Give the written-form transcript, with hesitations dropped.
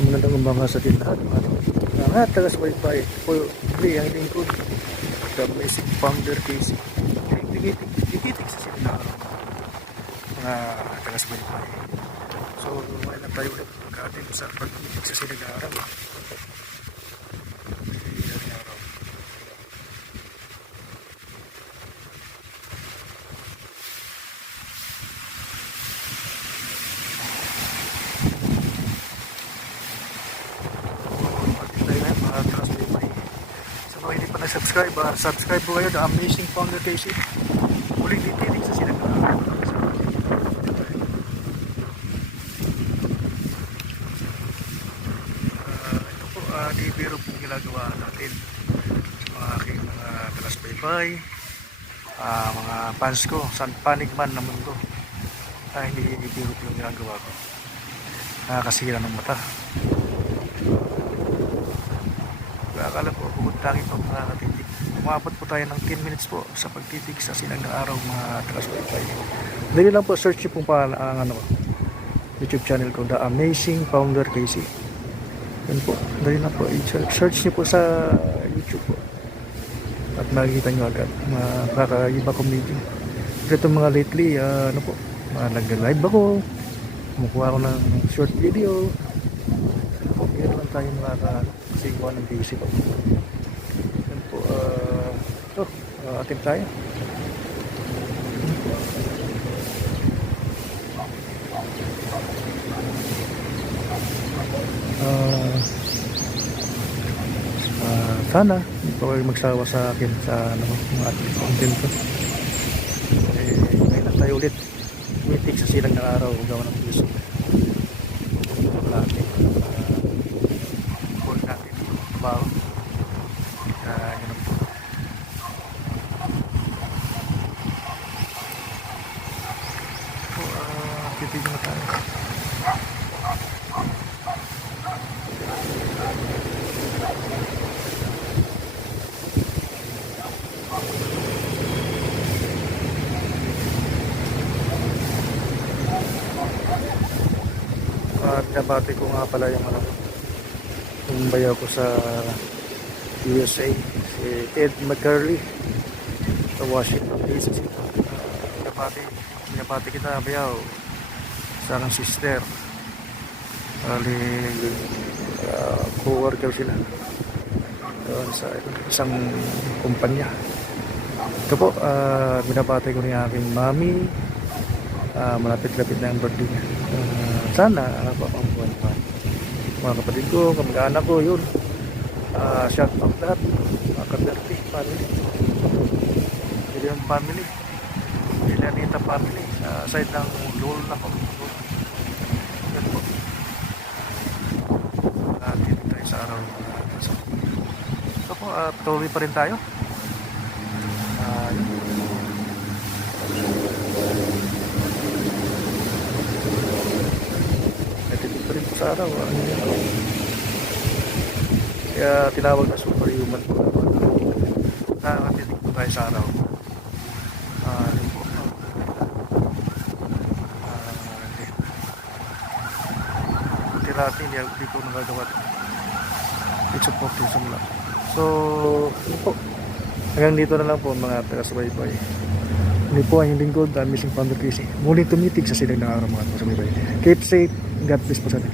Magandang umaga sa atin lahat. Mga tagas wifi po free ang lingkod. The basic founder case. Dikitik sa sila mga tagas wifi. So, wala tayo ulit mag-atin sa pag-ibig sa sila araw. Subscribe, subscribe po kayo, The Amazing Founder Casey. Muling titinig sa sila. Ito po, di biro po ginagawa natin. Mga aking mga talas-baybay, mga fans ko, saan panig man na mundo. Hindi biro po yung ginagawa ko. Nakakasira ng mata. Akala ko pumuntakin po mga katitig. Umabot po tayo ng 10 minutes po sa pagtitig sa silang ng araw mga tagas-wifi. Dali lang po, search nyo po pa ang YouTube channel ko, The Amazing Founder Casey. Yan po, dali lang po, search nyo po sa YouTube po. At makikita nyo agad mga kakaiba comedy. Ito mga lately, nag-live ako, kumukuha ako ng short video. Okay lang tayo kasi gawa ng busy po. Yan po, atin tayo. Sana hindi pa kayo magsawa sa akin sa mga ating content ko. Ngayon tayo ulit umitik sa silang ng araw gawa ng busy. Wow. Yun po. Titigil na tayo. Nabati ko nga pala yung yung bayaw ko sa USA, si Ed McCurley sa Washington DC. Pinapati kita bayaw sa aking sister, co-worker sila doon sa isang kumpanya. Ito po, binabati ko niya aking mami, malapit-lapit na ang birthday niya. Sana ang buwan pa mga kapatid ko, kamag-anak ko, yun. Shout out lahat, mga Kaderte family, William family, Ilanita family, sa side ng Lolo na ko. Yan po. Dito tayo sa araw. So po, tuloy pa rin tayo. Rin po sa araw, kaya tinawag na superhuman po. Nakakatitig po tayo sa araw. Yun po. Tirati niya, hindi ko nagagawa. It's supportive sa mula. So, yun po. Hanggang dito na lang po mga taga-subaybay. Hindi po ang lingkod, The Amazing Founder Casey. Muling tumitig sa silang ng araw mga taga-subaybay. Keep safe. God bless po sa atin.